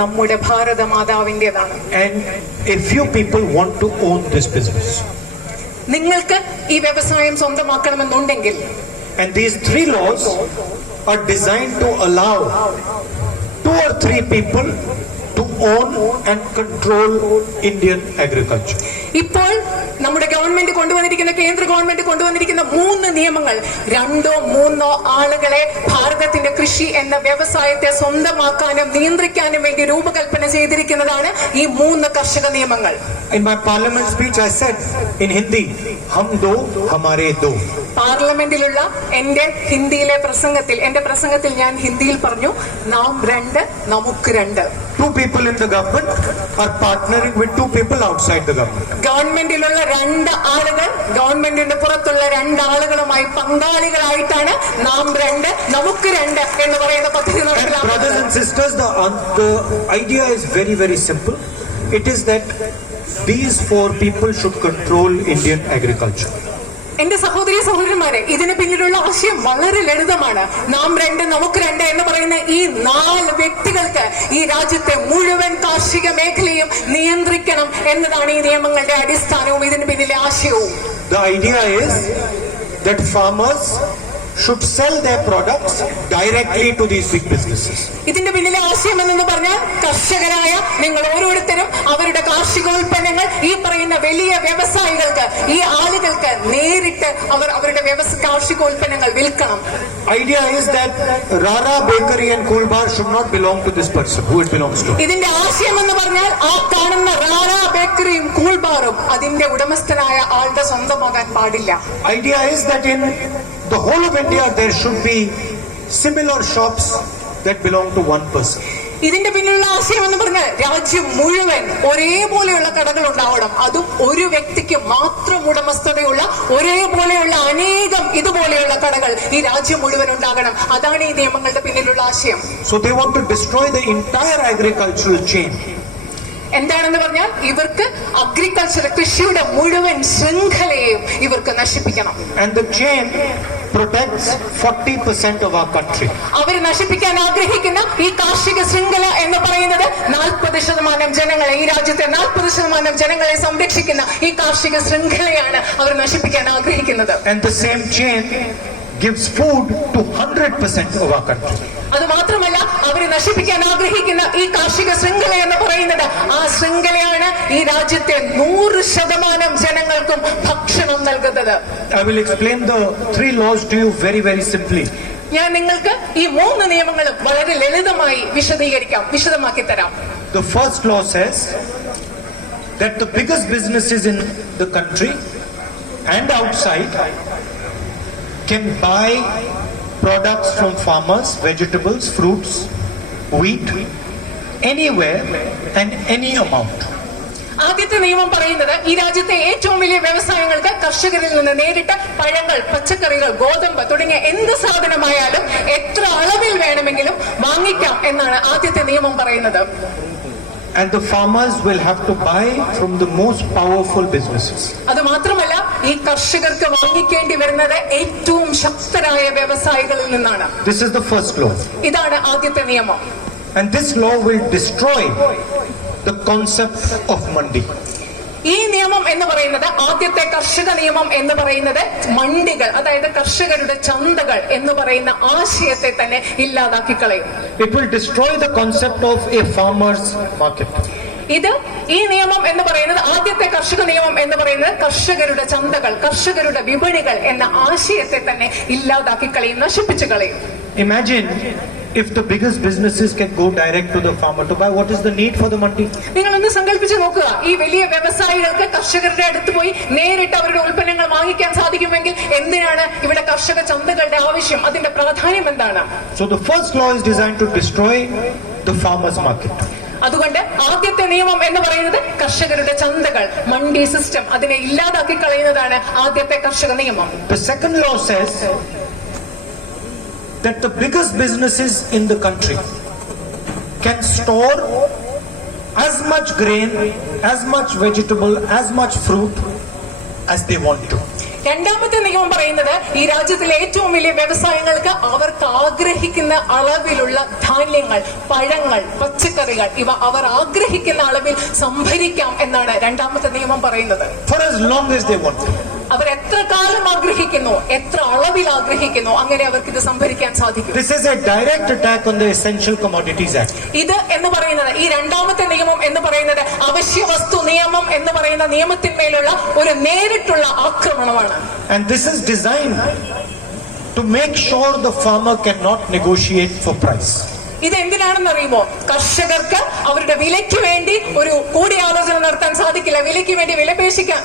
നമ്മുടെ ഭാരത മാതാവിന്റേതാണ്. And a few people want to own this business. നിങ്ങൾക്ക് ഈ വ്യവസായം സ്വന്തമാക്കണമെന്നുണ്ടെങ്കിൽ, and these 3 laws are designed to allow 2 or 3 people to own and control Indian agriculture. ഇപ്പോൾ നമ്മുടെ government കൊണ്ടുവന്നിരിക്കുന്ന, കേന്ദ്ര government കൊണ്ടുവന്നിരിക്കുന്ന 3 നിയമങ്ങൾ 2 or 3 ആളുകളെ ഭാരതത്തിന്റെ കൃഷി എന്ന വ്യവസായത്തെ സ്വന്തമാക്കാനും നിയന്ത്രിക്കാനും വേണ്ടി രൂപകൽപ്പന ചെയ്തിരിക്കുന്നതാണ് ഈ 3 കർഷക നിയമങ്ങൾ. In my parliament speech I said in Hindi, hum do hamare do. പാർലമെന്റിലുള്ള എന്റെ ഹിന്ദിയിലെ പ്രസംഗത്തിൽ, എന്റെ പ്രസംഗത്തിൽ ഞാൻ ഹിന്ദിയിൽ പറഞ്ഞു, നാം 2 നമുക്ക് 2. 2 people in the government are partnering with 2 people outside the government. ഗവൺമെന്റിലുള്ള 2 ആളുകൾ ഗവൺമെന്റിന്റെ പുറത്തുള്ള 2 ആളുകളുമായി പങ്കാളികളായിട്ടാണ് നാം 2 നമുക്ക് 2 എന്ന് പറയുന്ന പദ്ധതി നടപ്പിലാക്കുന്നത്. Brothers and sisters, the idea is very, very simple. It is that these 4 people should control Indian agriculture. എന്റെ സഹോദരി സഹോദരന്മാരെ, ഇതിന് പിന്നിലുള്ള ആശയം വളരെ ലളിതമാണ്. നാം 2 നമുക്ക് 2 എന്ന് പറയുന്ന ഈ 4 വ്യക്തികൾക്ക് ഈ രാജ്യത്തെ മുഴുവൻ കാർഷിക മേഖലയും നിയന്ത്രിക്കണം എന്നതാണ് ഈ നിയമങ്ങളുടെ അടിസ്ഥാനവും ഇതിന് പിന്നിലെ ആശയവും. The idea is that farmers should sell their products directly to these big businesses. ഇതിന്റെ പിന്നിലെ ആശയം എന്ന് പറഞ്ഞാൽ, കർഷകരായ നിങ്ങൾ ഓരോരുത്തരും അവരുടെ കാർഷികോൽപ്പന്നങ്ങൾ ഈ പറയുന്ന വലിയ വ്യവസായികൾക്ക്, ഈ ആളുകൾക്ക് നേരിട്ട് അവരുടെ കാർഷികോൽപ്പന്നങ്ങൾ വിൽക്കണം. Idea is that Rara Bakery and Cool Bar should not belong to this person who it belongs to. ഇതിന്റെ ആശയം എന്ന് പറഞ്ഞാൽ, ആ കാണുന്ന റാറാ ബേക്കറിയും കൂൾ ബാറും അതിന്റെ ഉടമസ്ഥനായ ആളുടെ സ്വന്തമാകാൻ പാടില്ല. Idea is that in the whole of India there should be similar shops that belong to one person. ഇതിന്റെ പിന്നിലുള്ള ആശയം എന്ന് പറഞ്ഞാൽ, രാജ്യം മുഴുവൻ ഒരേപോലെയുള്ള കടകൾ ഉണ്ടാവണം. അതും ഒരു വ്യക്തിക്ക് മാത്രം ഉടമസ്ഥതയുള്ള ഒരേപോലെയുള്ള അനേകം ഇതുപോലെയുള്ള കടകൾ ഈ രാജ്യം മുഴുവൻ ഉണ്ടാകണം. അതാണ് ഈ നിയമങ്ങളുടെ പിന്നിലുള്ള ആശയം. So they want to destroy the entire agricultural chain. എന്താണെന്ന് പറഞ്ഞാൽ, ഇവർക്ക് അഗ്രികൾച്ചർ, കൃഷിയുടെ മുഴുവൻ ശൃംഖലയെയും ഇവർക്ക് നശിപ്പിക്കണം. And the chain protects 40% of our country. അവർ നശിപ്പിക്കാൻ ആഗ്രഹിക്കുന്ന ഈ കാർഷിക ശൃംഖല എന്ന് പറയുന്നത് 40% ജനങ്ങളെ, ഈ രാജ്യത്തെ 40% ജനങ്ങളെ സംരക്ഷിക്കുന്ന ഈ കാർഷിക ശൃംഖലയാണ് അവർ നശിപ്പിക്കാൻ ആഗ്രഹിക്കുന്നത്. And the same chain gives food to 100% of our country. അത് മാത്രമല്ല, അവർ നശിപ്പിക്കാൻ ആഗ്രഹിക്കുന്ന ഈ കാർഷിക ശൃംഖല എന്ന് പറയുന്നത്, ആ ശൃംഖലയാണ് ഈ രാജ്യത്തെ 100% ജനങ്ങൾക്കും ഭക്ഷണം നൽകുന്നത്. I will explain the 3 laws to you very, very simply. ഞാൻ നിങ്ങൾക്ക് ഈ 3 നിയമങ്ങളും വളരെ ലളിതമായി വിശദമാക്കി തരാം. The first law says that the biggest businesses in the country and outside can buy products from farmers, vegetables, fruits, wheat, anywhere and any amount. ആദ്യത്തെ നിയമം പറയുന്നത്, ഈ രാജ്യത്തെ ഏറ്റവും വലിയ വ്യവസായങ്ങൾക്ക് കർഷകരിൽ നിന്ന് നേരിട്ട് പഴങ്ങൾ, പച്ചക്കറികൾ, ഗോതമ്പ് തുടങ്ങിയ എന്ത് സാധനമായാലും എത്ര അളവിൽ വേണമെങ്കിലും വാങ്ങിക്കാം എന്നാണ് ആദ്യത്തെ നിയമം പറയുന്നത്. And the farmers will have to buy from the most powerful businesses. അത് മാത്രമല്ല, ഈ കർഷകർക്ക് വാങ്ങിക്കേണ്ടി വരുന്നത് ഏറ്റവും ശക്തരായ വ്യവസായികളിൽ നിന്നാണ്. This is the first law. ഇതാണ് ആദ്യത്തെ നിയമം. And this law will destroy the concept of mandi. ഈ നിയമം എന്ന് പറയുന്നത്, ആദ്യത്തെ കർഷക നിയമം എന്ന് പറയുന്നത്, മണ്ടികൾ, അതായത് കർഷകരുടെ ചന്തകൾ എന്ന് പറയുന്ന ആശയത്തെ തന്നെ ഇല്ലാതാക്കി കളയും. It will destroy the concept of a farmer's market. ഈ നിയമം എന്ന് പറയുന്നത്, ആദ്യത്തെ കർഷക നിയമം എന്ന് പറയുന്നത്, കർഷകരുടെ ചന്തകൾ, കർഷകരുടെ വിപണികൾ എന്ന ആശയത്തെ തന്നെ ഇല്ലാതാക്കി കളയും, നശിപ്പിച്ചു കളയും. Imagine if the biggest businesses can go direct to the farmer to buy, what is the need for the mandi? നിങ്ങളൊന്ന് സങ്കല്പിച്ച് നോക്കുക, ഈ വലിയ വ്യവസായികൾക്ക് കർഷകരുടെ അടുത്ത് പോയി നേരിട്ട് അവരുടെ ഉൽപ്പന്നങ്ങൾ വാങ്ങിക്കാൻ സാധിക്കുമെങ്കിൽ എന്തിനാണ് ഇവിടെ കർഷക ചന്തകളുടെ ആവശ്യം? അതിന്റെ പ്രാധാന്യം എന്താണ്? So the first law is designed to destroy the farmer's market. അതുകൊണ്ട് ആദ്യത്തെ നിയമം എന്ന് പറയുന്നത് കർഷകരുടെ ചന്തകൾ, മണ്ടി സിസ്റ്റം, അതിനെ ഇല്ലാതാക്കി കളയുന്നതാണ് ആദ്യത്തെ കർഷക നിയമം. The second law says that the biggest businesses in the country can store as much grain, as much vegetable, as much fruit as they want to. രണ്ടാമത്തെ നിയമം പറയുന്നത് ഈ രാജ്യത്തിലെ ഏറ്റവും വലിയ വ്യവസായങ്ങൾക്ക് അവർക്ക് ആഗ്രഹിക്കുന്ന അളവിലുള്ള ധാന്യങ്ങൾ, പഴങ്ങൾ, പച്ചക്കറികൾ ഇവ അവർ ആഗ്രഹിക്കുന്ന അളവിൽ സംഭരിക്കാം എന്നാണ് രണ്ടാമത്തെ നിയമം പറയുന്നത്. For as long as they want. അവർ എത്ര കാലം ആഗ്രഹിക്കുന്നു, എത്ര അളവിൽ ആഗ്രഹിക്കുന്നു, അങ്ങനെ അവർക്ക് ഇത് സംഭരിക്കാൻ സാധിക്കും. This is a direct attack on the Essential Commodities Act. ഇത് എന്ന് പറയുന്നത്, ഈ രണ്ടാമത്തെ നിയമം എന്ന് പറയുന്നത് അവശ്യ വസ്തു നിയമം എന്ന് പറയുന്ന നിയമത്തിന്മേലുള്ള ഒരു നേരിട്ടുള്ള ആക്രമണമാണ്. And this is designed to make sure the farmer cannot negotiate for price. ഇത് എന്തിനാണെന്ന് അറിയുമോ? കർഷകർക്ക് അവരുടെ വിലയ്ക്ക് വേണ്ടി ഒരു കൂടിയാലോചന നടത്താൻ സാധിക്കില്ല, വിലയ്ക്ക് വേണ്ടി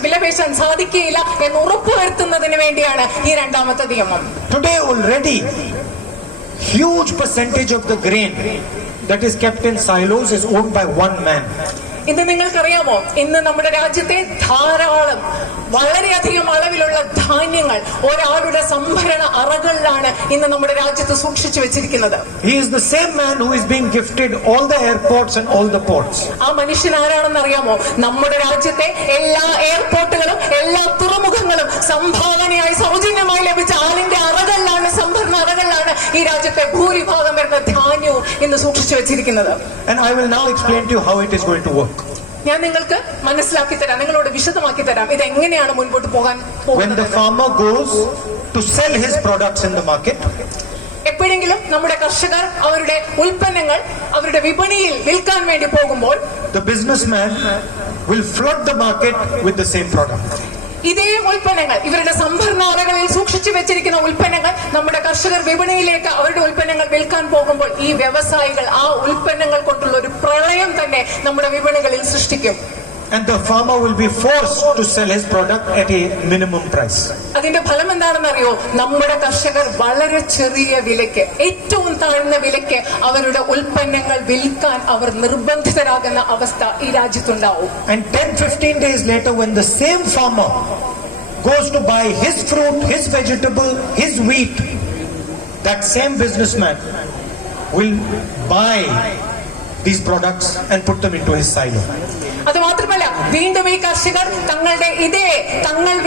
വിലപേശാൻ സാധിക്കില്ല എന്ന് ഉറപ്പുവരുത്തുന്നതിന് വേണ്ടിയാണ് ഈ രണ്ടാമത്തെ നിയമം. Today already huge percentage of the grain that is kept in silos is owned by one man. ഇന്ന് നിങ്ങൾക്കറിയാമോ, ഇന്ന് നമ്മുടെ രാജ്യത്തെ ധാരാളം വളരെയധികം അളവിലുള്ള ധാന്യങ്ങൾ ഒരാളുടെ സംഭരണ അറകളിലാണ് ഇന്ന് നമ്മുടെ രാജ്യത്ത് സൂക്ഷിച്ചു വെച്ചിരിക്കുന്നത്. He is the same man who is being gifted all the airports and all the ports. ആ മനുഷ്യൻ ആരാണെന്ന് അറിയാമോ? നമ്മുടെ രാജ്യത്തെ എല്ലാ എയർപോർട്ടുകളും എല്ലാ തുറമുഖങ്ങളും സംഭാവനയായി സൗജന്യമായി ലഭിച്ച ആളിന്റെ അറകളിലാണ്, സംഭരണ അറകളിലാണ് ഈ രാജ്യത്തെ ഭൂരിഭാഗം വരുന്ന ധാന്യവും ഇന്ന് സൂക്ഷിച്ചു വെച്ചിരിക്കുന്നത്. And I will now explain to you how it is going to work. ഞാൻ നിങ്ങൾക്ക് മനസ്സിലാക്കി തരാം, നിങ്ങളോട് വിശദമാക്കി തരാം ഇത് എങ്ങനെയാണ് മുൻപോട്ട് പോകാൻ When the പോകുന്നത്. farmer goes to sell his products in the market, എപ്പോഴെങ്കിലും നമ്മുടെ കർഷകർ അവരുടെ ഉൽപ്പന്നങ്ങൾ അവരുടെ വിപണിയിൽ വിൽക്കാൻ വേണ്ടി പോകുമ്പോൾ the businessman will flood the market with the same product. ഇതേ ഉൽപ്പന്നങ്ങൾ, ഇവരുടെ സംഭരണാലകളിൽ സൂക്ഷിച്ചു വെച്ചിരിക്കുന്ന ഉൽപ്പന്നങ്ങൾ നമ്മുടെ കർഷകർ വിപണിയിലേക്ക് അവരുടെ ഉൽപ്പന്നങ്ങൾ വിൽക്കാൻ പോകുമ്പോൾ ഈ വ്യവസായികൾ ആ ഉൽപ്പന്നങ്ങൾ കൊണ്ടുള്ള ഒരു പ്രളയം തന്നെ നമ്മുടെ വിപണികളിൽ സൃഷ്ടിക്കും. And the farmer will be forced to sell his product at a minimum price. അതിന്റെ ഫലം എന്താണെന്ന് അറിയോ? നമ്മുടെ കർഷകർ വളരെ ചെറിയ വിലയ്ക്ക്, ഏറ്റവും താഴ്ന്ന വിലയ്ക്ക് അവരുടെ ഉൽപ്പന്നങ്ങൾ വിൽക്കാൻ അവർ നിർബന്ധിതരാകുന്ന അവസ്ഥ ഈ രാജ്യത്തുണ്ടാവും. And 10-15 days later, when the same farmer goes to buy his fruit, his vegetable, his wheat, that same businessman will buy these products and put them into his silo. അത് മാത്രമല്ല, വീണ്ടും ഈ കർഷകർ തങ്ങൾ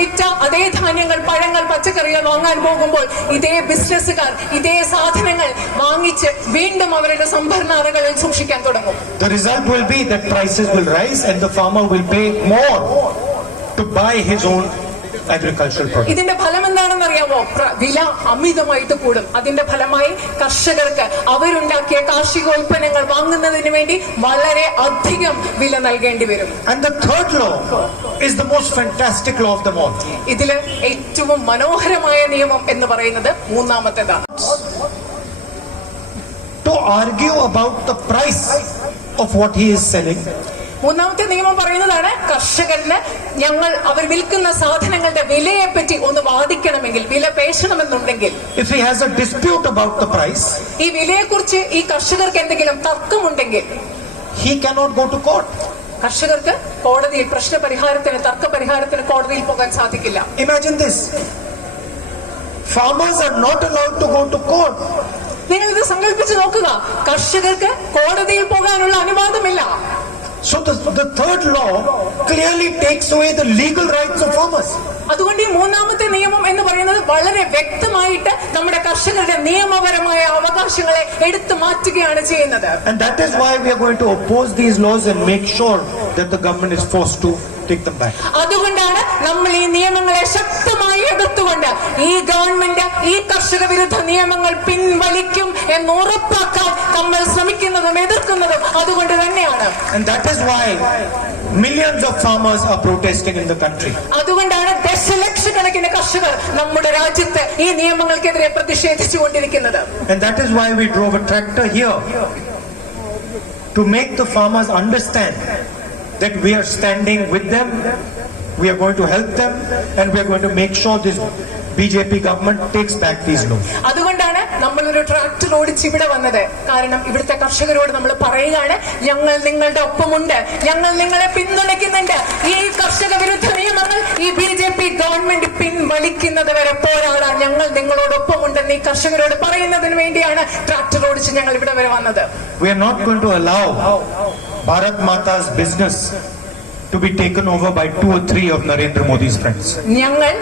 വിറ്റ അതേ ധാന്യങ്ങൾ, പഴങ്ങൾ, പച്ചക്കറികൾ വാങ്ങാൻ പോകുമ്പോൾ ഇതേ ബിസിനസ്സുകാർ ഇതേ സാധനങ്ങൾ വാങ്ങിച്ച് വീണ്ടും അവരുടെ സംഭരണാലകളിൽ സൂക്ഷിക്കാൻ തുടങ്ങും. The result will be that prices will rise and the farmer will pay more to buy his own agricultural product. ഇതിന്റെ ഫലം എന്താണെന്ന് അറിയാമോ? വില അമിതമായിട്ട് കൂടും. അതിന്റെ ഫലമായി കർഷകർക്ക് അവരുണ്ടാക്കിയ കാർഷിക ഉൽപ്പന്നങ്ങൾ വാങ്ങുന്നതിന് വേണ്ടി വളരെ അധികം വില നൽകേണ്ടി വരും. And the third law is the most fantastic law of them all. ഇതില് ഏറ്റവും മനോഹരമായ നിയമം എന്ന് പറയുന്നത് മൂന്നാമത്തേതാണ്. To argue about the price of what he is selling. മൂന്നാമത്തെ നിയമം പറയുന്നതാണ്, കർഷകന് അവർ വിൽക്കുന്ന സാധനങ്ങളുടെ വിലയെ പറ്റി ഒന്ന് വാദിക്കണമെങ്കിൽ, വില പേശണമെന്നുണ്ടെങ്കിൽ, If he has a dispute about the price, ഈ വിലയെ കുറിച്ച് ഈ കർഷകർക്ക് എന്തെങ്കിലും തർക്കമുണ്ടെങ്കിൽ, he cannot go to court. കർഷകർക്ക് കോടതിയിൽ പ്രശ്നപരിഹാരത്തിന്, തർക്കപരിഹാരത്തിന് കോടതിയിൽ പോകാൻ സാധിക്കില്ല. Imagine this. Farmers are not allowed to go to court. നിങ്ങൾ ഇത് സങ്കല്പിച്ച് നോക്കുക, കർഷകർക്ക് കോടതിയിൽ പോകാനുള്ള അനുവാദമില്ല. So the third law clearly takes away the legal rights of farmers. അതുകൊണ്ട് ഈ മൂന്നാമത്തെ നിയമം എന്ന് പറയുന്നത് വളരെ വ്യക്തമായിട്ട് നമ്മുടെ കർഷകരുടെ നിയമപരമായ അവകാശങ്ങളെ എടുത്തു മാറ്റുകയാണ് ചെയ്യുന്നത്. And that is why we are going to oppose these laws and make sure that the government is forced to take them back. അതുകൊണ്ടാണ് നമ്മൾ ഈ നിയമങ്ങളെ ശക്തമായി എതിർത്തുകൊണ്ട് ഈ ഗവൺമെന്റ് ഈ കർഷക വിരുദ്ധ നിയമങ്ങൾ പിൻവലിക്കും എന്ന് ഉറപ്പാക്കാൻ നമ്മൾ ശ്രമിക്കുന്നതും എതിർക്കുന്നതും അതുകൊണ്ട് തന്നെയാണ്. And that is why millions of farmers are protesting in the country. അതുകൊണ്ടാണ് ദശലക്ഷക്കണക്കിന് കർഷകർ നമ്മുടെ രാജ്യത്ത് ഈ നിയമങ്ങൾക്കെതിരെ പ്രതിഷേധിച്ചുകൊണ്ടിരിക്കുന്നത്. And that is why we drove a tractor here to make the farmers understand that we are standing with them, we are going to help them, and we are going to make sure this BJP government takes back these laws. അതുകൊണ്ടാണ് നമ്മളൊരു tractor ഓടിച്ച് ഇവിടെ വന്നത്. കാരണം ഇവിടുത്തെ കർഷകരോട് നമ്മൾ പറയുകയാണ്, ഞങ്ങൾ നിങ്ങളുടെ ഒപ്പമുണ്ട്, ഞങ്ങൾ നിങ്ങളെ പിന്തുണയ്ക്കുന്നുണ്ട്. ഈ കർഷക വിരുദ്ധ നിയമങ്ങൾ ഈ BJP ഗവൺമെന്റ് പിൻവലിക്കുന്നത് വരെ പോരാടാൻ ഞങ്ങൾ നിങ്ങളോടൊപ്പമുണ്ടെന്ന് ഈ കർഷകരോട് പറയുന്നതിന് വേണ്ടിയാണ് ട്രാക്ടർ ഓടിച്ച് ഞങ്ങൾ ഇവിടെ വരെ വന്നത്. We are not going to allow Bharat Mata's business to be taken over by 2 or 3 of Narendra Modi's friends. ഞങ്ങൾ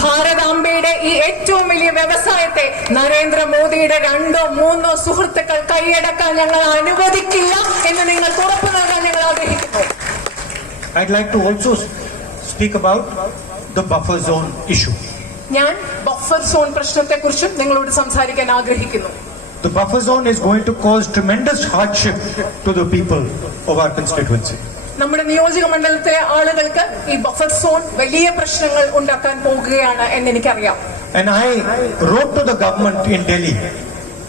ഭാരതാംബയുടെ ഈ ഏറ്റവും വലിയ വ്യവസായത്തെ നരേന്ദ്രമോദിയുടെ 2 or 3 സുഹൃത്തുക്കൾ കൈയടക്കാൻ ഞങ്ങൾ അനുവദിക്കില്ല എന്ന് നിങ്ങൾക്ക് ഉറപ്പു നൽകാൻ ഞങ്ങൾ ആഗ്രഹിക്കുന്നു. I'd like to also speak about the buffer zone issue. ഞാൻ ബഫർ സോൺ പ്രശ്നത്തെക്കുറിച്ചും നിങ്ങളോട് സംസാരിക്കാൻ ആഗ്രഹിക്കുന്നു. The buffer zone is going to cause tremendous hardship to the people of our constituency. നമ്മുടെ നിയോജക മണ്ഡലത്തിലെ ആളുകൾക്ക് ഈ ബഫർ സോൺ വലിയ പ്രശ്നങ്ങൾ ഉണ്ടാക്കാൻ പോകുകയാണ് എന്ന് എനിക്കറിയാം. And I wrote to the government in Delhi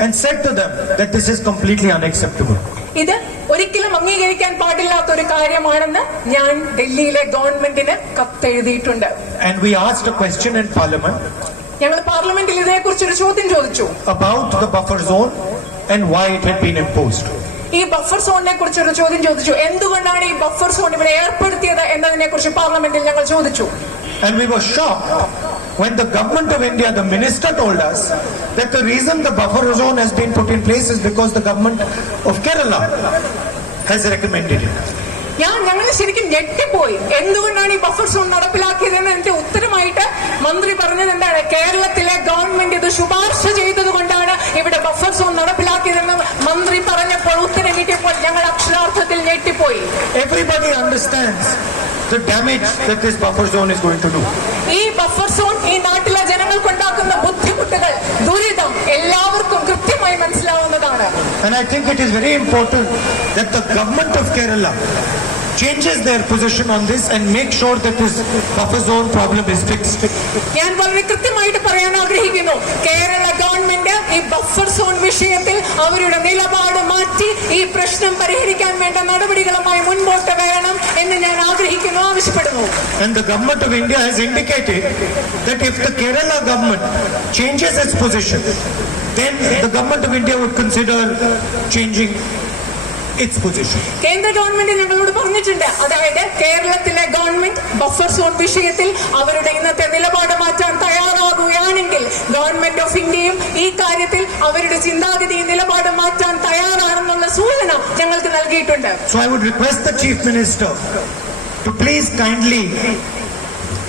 and said to them that this is completely unacceptable. ഇത് ഒരിക്കലും അംഗീകരിക്കാൻ പാടില്ലാത്ത ഒരു കാര്യമാണെന്ന് ഞാൻ ഡൽഹിയിലെ ഗവൺമെന്റിന് കത്തെഴുതിയിട്ടുണ്ട്. And we asked a question in Parliament ഞങ്ങൾ പാർലമെന്റിൽ ഇതിനെക്കുറിച്ചൊരു ചോദ്യം ചോദിച്ചു about the buffer zone and why it had been imposed. ഈ ബഫർ സോണിനെ കുറിച്ചൊരു ചോദ്യം ചോദിച്ചു. എന്തുകൊണ്ടാണ് ഈ ബഫർ സോൺ ഇവിടെ ഏർപ്പെടുത്തിയത് എന്നതിനെ കുറിച്ച് പാർലമെന്റിൽ ഞങ്ങൾ ചോദിച്ചു. And we were shocked when the government of India, the minister, told us that the reason the buffer zone has been put in place is because the government of Kerala has recommended it. ഞങ്ങൾ ശരിക്കും ഞെട്ടിപ്പോയി. എന്തുകൊണ്ടാണ് ഈ buffer zone നടപ്പിലാക്കിയതെന്ന് എന്റെ ഉത്തരമായിട്ട് മന്ത്രി പറഞ്ഞത് എന്താണ്? കേരളത്തിലെ ഗവൺമെന്റ് ഇത് ശുപാർശ ചെയ്തത് കൊണ്ടാണ് ഇവിടെ ബഫർ സോൺ നടപ്പിലാക്കിയതെന്ന് മന്ത്രി പറഞ്ഞപ്പോൾ ഉത്തരം കിട്ടിയപ്പോൾ ഞങ്ങൾ അക്ഷരാർത്ഥത്തിൽ ഞെട്ടിപ്പോയി. Everybody understands the damage that this buffer zone is going to do. ഈ ബഫർ സോൺ ഈ നാട്ടിലെ ജനങ്ങൾക്കുണ്ടാക്കുന്ന ബുദ്ധിമുട്ടുകൾ, ദുരിതം എല്ലാവർക്കും കൃത്യമായി മനസ്സിലാവുന്നതാണ്. And I think it is very important that the government of Kerala changes their position on this and make sure that this buffer zone problem is fixed. ഞാൻ വളരെ കൃത്യമായിട്ട് പറയാൻ ആഗ്രഹിക്കുന്നു. കേരള ഗവൺമെന്റ് ഈ ബഫർ സോൺ വിഷയത്തിൽ അവരുടെ നിലപാട് മാറ്റി ഈ പ്രശ്നം പരിഹരിക്കാൻ വേണ്ട നടപടികളുമായി മുൻപോട്ട് വരണം എന്ന് ഞാൻ ആഗ്രഹിക്കുന്നു, ആവശ്യപ്പെടുന്നു. And the government of India has indicated that if the Kerala government changes its position, then the government of India would consider changing its position. കേന്ദ്ര ഗവൺമെന്റ് ഞങ്ങളോട് പറഞ്ഞിട്ടുണ്ട്, അതായത് കേരളത്തിലെ ഗവൺമെന്റ് ബഫർ സോൺ വിഷയത്തിൽ അവരുടെ ഇന്നത്തെ നിലപാട് മാറ്റാൻ തയ്യാറാകുകയാണെങ്കിൽ ഗവൺമെന്റ് ഓഫ് ഇന്ത്യയും ഈ കാര്യത്തിൽ അവരുടെ ചിന്താഗതി നിലപാട് മാറ്റാൻ തയ്യാറാണെന്നുള്ള സൂചന ഞങ്ങൾക്ക് നൽകിയിട്ടുണ്ട്. So I would request the Chief Minister to please kindly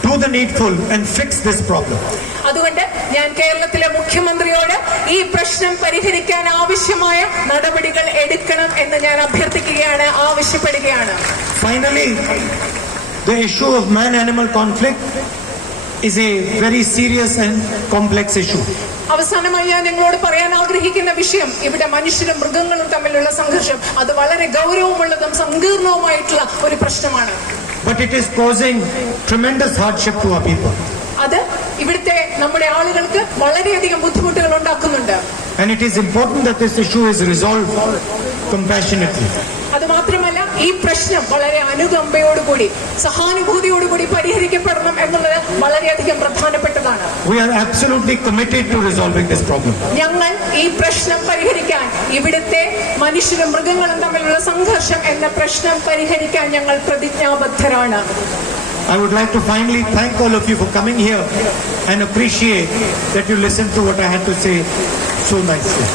do the needful and fix this problem. അതുകൊണ്ട് ഞാൻ കേരളത്തിലെ മുഖ്യമന്ത്രിയോട് ഈ പ്രശ്നം പരിഹരിക്കാൻ ആവശ്യമായ നടപടികൾ എടുക്കണം എന്ന് ഞാൻ അഭ്യർത്ഥിക്കുകയാണ്, ആവശ്യപ്പെടുകയാണ്. Finally, the issue of man-animal conflict is a very serious and complex issue. അവസാനമായി ഞാൻ നിങ്ങളോട് പറയാൻ ആഗ്രഹിക്കുന്ന വിഷയം, ഇവിടെ മനുഷ്യരും മൃഗങ്ങളും തമ്മിലുള്ള സംഘർഷം അത് വളരെ ഗൗരവമുള്ളതും സങ്കീർണവുമായിട്ടുള്ള ഒരു പ്രശ്നമാണ്. But it is causing tremendous hardship to our people. അത് ഇവിടുത്തെ നമ്മുടെ ആളുകൾക്ക് വളരെയധികം ബുദ്ധിമുട്ടുകൾ ഉണ്ടാക്കുന്നുണ്ട്. And it is important that this issue is resolved compassionately. അത് മാത്രമല്ല ഈ പ്രശ്നം വളരെ അനുകമ്പയോടുകൂടി സഹാനുഭൂതിയോടുകൂടി പരിഹരിക്കപ്പെടണം എന്നുള്ളത് വളരെയധികം പ്രധാനപ്പെട്ടതാണ്. We are absolutely committed to resolving this problem. ഞങ്ങൾ ഈ പ്രശ്നം പരിഹരിക്കാൻ, ഇവിടുത്തെ മനുഷ്യരും മൃഗങ്ങളും തമ്മിലുള്ള സംഘർഷം എന്ന പ്രശ്നം പരിഹരിക്കാൻ ഞങ്ങൾ പ്രതിജ്ഞാബദ്ധരാണ്. I would like to finally thank all of you for coming here and appreciate that you listened to what I had to say so nicely.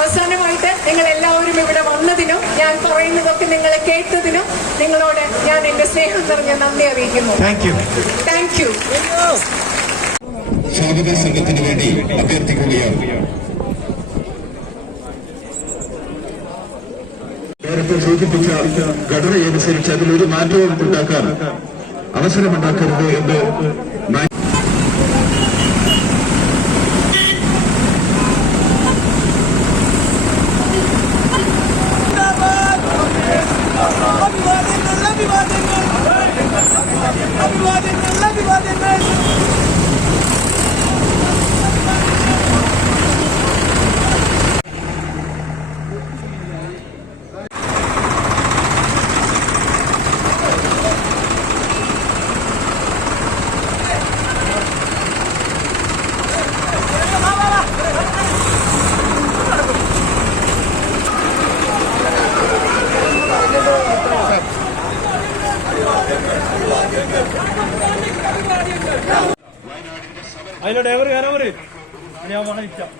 അവസാനമായിട്ട് നിങ്ങൾ എല്ലാവരും ഇവിടെ വന്നതിനും ഞാൻ പറയുന്നതൊക്കെ നിങ്ങൾ കേട്ടതിനും നിങ്ങളോട് ഞാൻ എന്റെ സ്നേഹം നിറഞ്ഞ നന്ദി അറിയിക്കുന്നു. Thank you. Thank you. സ്വാഗത സംഘത്തിന് വേണ്ടി അഭ്യർത്ഥിക്കുകയാണ്. നേരത്തെ സൂചിപ്പിച്ച ഘടനയനുസരിച്ച് അതിലൊരു മാറ്റവും ഉണ്ടാക്കാൻ അവസരമുണ്ടാക്കരുത് എന്ന് അതിലെ ഡ്രൈവർ കയറാൻ ഞാൻ വാങ്ങിക്കാം.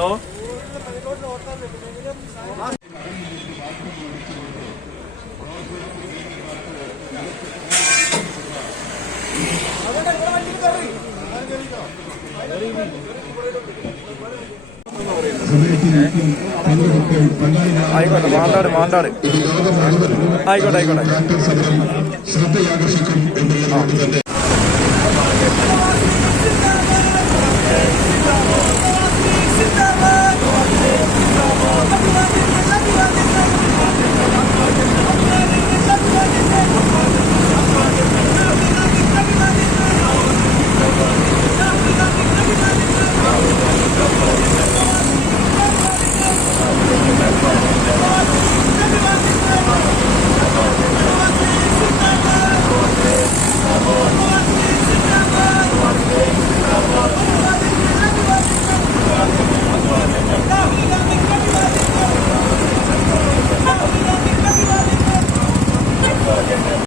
ഹലോ ആയിക്കോട്ടെ മാണ്ടാട് ഈ ലോകം മുഴുവൻ ആയിക്കോട്ടെ ട്രാക്ടർ സമരം ശ്രദ്ധയാകർഷിക്കും എന്നുള്ളതുകൊണ്ട് തന്നെ